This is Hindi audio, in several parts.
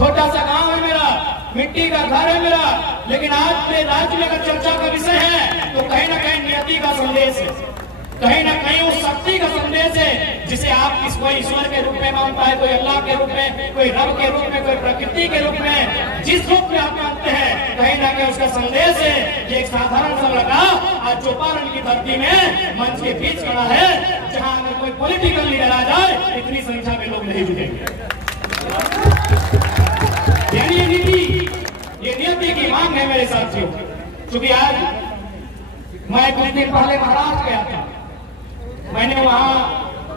छोटा सा गांव है मेरा, मिट्टी का घर है मेरा, लेकिन आज मेरे राज्य में अगर चर्चा का विषय है तो कहीं ना कहीं नियति का संदेश है, कहीं ना कहीं उस शक्ति का संदेश है जिसे आप कोई ईश्वर के रूप में मानता है, कोई अल्लाह के रूप में, कोई रब के रूप में, कोई प्रकृति के रूप में, जिस रूप में आप मानते हैं, कहीं ना कहीं उसका संदेश है कि एक साधारण सा लड़का आज चौपारण की धरती में मंच के बीच खड़ा है, जहां अगर कोई पॉलिटिकल लीडर आ जाए इतनी संख्या में लोग नहीं जुटेंगे। यानी ये नियति की मांग है मेरे साथियों। क्योंकि आज मैं कुछ दिन पहले महाराष्ट्र गया था, मैंने वहां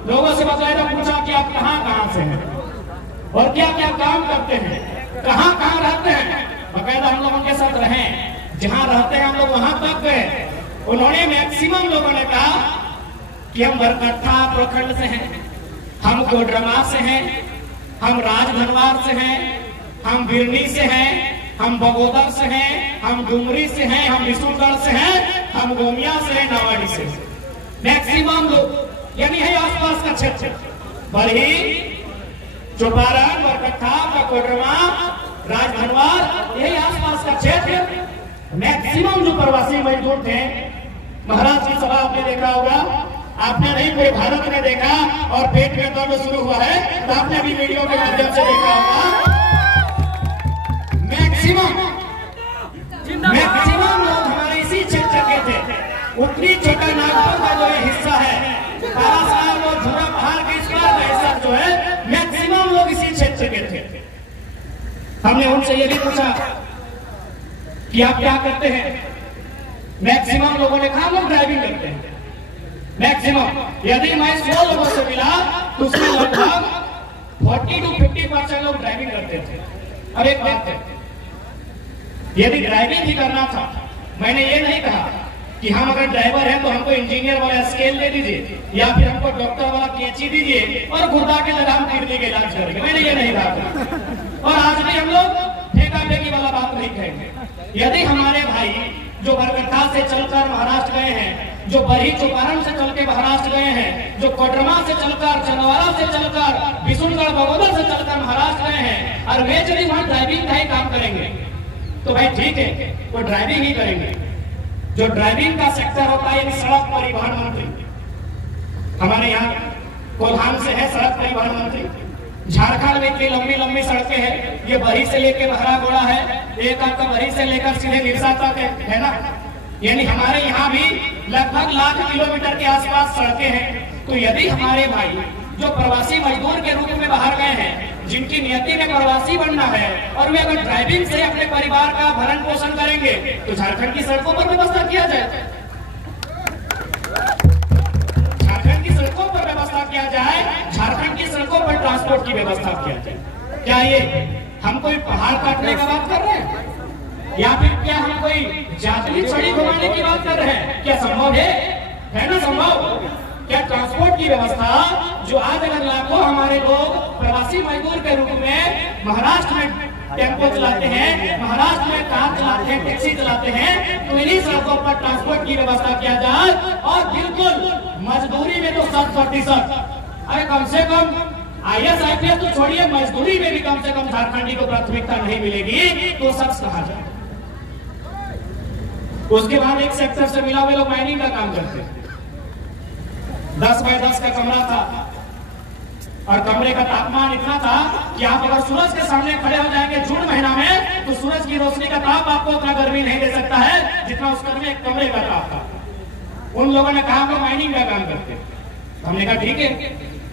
लोगों से बकायदा पूछा कि आप कहां से हैं और क्या क्या काम करते हैं, कहां रहते हैं। बकायदा हम लोग उनके साथ रहे, जहां रहते हैं हम लोग वहां तक गए। उन्होंने मैक्सिमम लोगों ने कहा कि हम बरकट्ठा प्रखंड से हैं, हम कोडरमा से हैं, हम राजधनवार से हैं, हम बिरनी से हैं, हम बगोदर से हैं, हम डुमरी से हैं, हम विष्णुगढ़ से हैं, हम गोमिया से हैं, नावाडी से। मैक्सिमम लोग यानी है आसपास का क्षेत्र, बरही, चौपारण, बरकट्ठा, कोडरमा, राजधनवार, यही आसपास का क्षेत्र। मैक्सिमम जो प्रवासी मजदूर थे, महाराज की सभा आपने देखा होगा, आपने नहीं पूरे भारत ने देखा, और पेट में दर्द शुरू हुआ है तो आपने भी वीडियो के माध्यम से देखा होगा। मैक्सिमम लोग हमारे इसी क्षेत्र के थे। उत्तरी छोटा नागपुर का जो हिस्सा है, बारासात और झुरा पहाड़ के इस पार का हिस्सा जो है, मैक्सिमम लोग इसी क्षेत्र के थे। हमने उनसे ये भी पूछा कि आप क्या करते हैं। मैक्सिमम लोगों ने कहा लोग ड्राइविंग करते हैं। मैक्सिमम, यदि मैं 100 लोगों से मिला तो उसमें लगभग 40 to 50% लोग ड्राइविंग करते थे। अब एक बात है, यदि ड्राइविंग ही करना था, मैंने ये नहीं कहा कि हम अगर ड्राइवर हैं तो हमको इंजीनियर वाला स्केल दे दीजिए या फिर हमको डॉक्टर वाला कैंची दीजिए और गुर्दा के जगह हम किडनी का इलाज करेंगे, मैंने ये नहीं कहा। और आज भी हम लोग फेंका फेंकी वाला बात नहीं कहेंगे। यदि हमारे भाई जो बरकट्ठा से चलकर महाराष्ट्र गए हैं, जो बरही चौपारण से चल के महाराष्ट्र गए हैं, जो कोडरमा से चलकर, चंदवारा से चलकर, विष्णुगढ़, बगोदर से चलकर महाराष्ट्र गए हैं, और वे यदि वहां ड्राइविंग का ही काम करेंगे तो भाई ठीक है, वो ड्राइविंग ही करेंगे। जो ड्राइविंग का सेक्टर होता है, सड़क परिवहन मंत्री हमारे यहाँ कोल्हान से है, सड़क परिवहन मंत्री। झारखंड में इतनी लंबी लंबी सड़कें हैं, ये बरही से लेकर बहरागोड़ा है, एक आपका बरही से लेकर सीधे निरसा तक है ना। यानी हमारे यहाँ भी लगभग 1,00,000 किलोमीटर के आसपास सड़कें हैं। तो यदि हमारे भाई जो प्रवासी मजदूर के रूप में बाहर गए हैं, जिनकी नियति में प्रवासी बनना है, और वे अगर ड्राइविंग से अपने परिवार का भरण पोषण करेंगे तो झारखंड की सड़कों पर व्यवस्था किया जाए, झारखंड की सड़कों पर व्यवस्था किया जाए, झारखंड की सड़कों पर ट्रांसपोर्ट की व्यवस्था किया जाए। क्या ये हम कोई पहाड़ काटने का बात कर रहे हैं, या फिर क्या हम कोई जातली छड़ी घुमाने की बात कर रहे हैं? क्या संभव है ना संभव? क्या ट्रांसपोर्ट की व्यवस्था जो आज अगर लाखों हमारे लोग प्रवासी मजदूर के रूप में महाराष्ट्र में टेम्पो चलाते हैं, महाराष्ट्र में कार चलाते हैं, टैक्सी चलाते हैं, तो इन्हीं सड़कों पर ट्रांसपोर्ट की व्यवस्था किया जाए। और बिल्कुल मजदूरी में तो 100%, अरे कम से कम IAS IPS तो छोड़िए, मजदूरी में भी कम से कम झारखंडी को प्राथमिकता नहीं मिलेगी तो सच कहा जाए। उसके बाद एक सेक्टर से मिला हुए लोग माइनिंग का काम करते हैं। 10 बाय 10 का कमरा था और कमरे का तापमान इतना था कि आप अगर सूरज के सामने खड़े हो जाएंगे जून महीना में तो सूरज की रोशनी का ताप आपको उतना गर्मी नहीं दे सकता है जितना उस कमरे का ताप था। उन लोगों ने कहा हम लोग माइनिंग का काम करते हैं। हमने कहा ठीक है,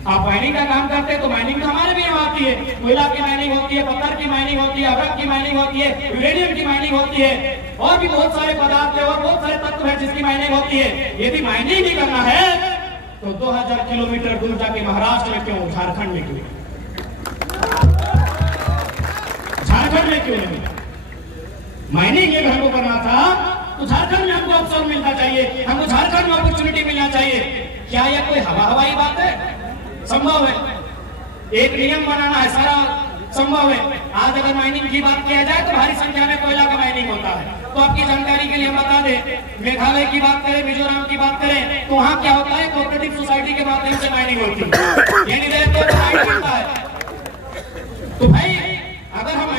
आप माइनिंग का काम करते हैं तो माइनिंग तो हमारे भी यहाँ आती है। कोयला की माइनिंग होती है, पत्थर की माइनिंग होती है, अभ्रक की माइनिंग होती है, यूरेनियम की माइनिंग होती है, और भी बहुत सारे पदार्थ है और बहुत सारे तत्व है जिसकी माइनिंग होती है। यदि माइनिंग ही करना है तो 2000 किलोमीटर दूर जाके महाराष्ट्र में क्यों, झारखंड में क्यों, झारखंड में क्यों नहीं? माइनिंग ये हमको करना था तो झारखंड में हमको अवसर मिलना चाहिए, हमको झारखंड में अपॉर्चुनिटी मिलना चाहिए। क्या यह कोई हवाई बात है? संभव है, एक नियम बनाना है, सारा संभव है। आज अगर माइनिंग की बात किया जाए तो भारी संख्या में कोयला का माइनिंग होता है। तो आपकी जानकारी के लिए हम बता दें, मेघालय की बात करें, मिजोरम की बात करें, तो वहां क्या होता है, कोऑपरेटिव सोसाइटी के माध्यम से माइनिंग होती है, यानी तो है। तो भाई अगर हम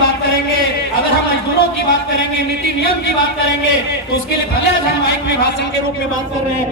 बात करेंगे, अगर हम मजदूरों की बात करेंगे, नीति नियम की बात करेंगे, तो उसके लिए भले आज हम माइक में भाषण के रूप में बात कर रहे हैं।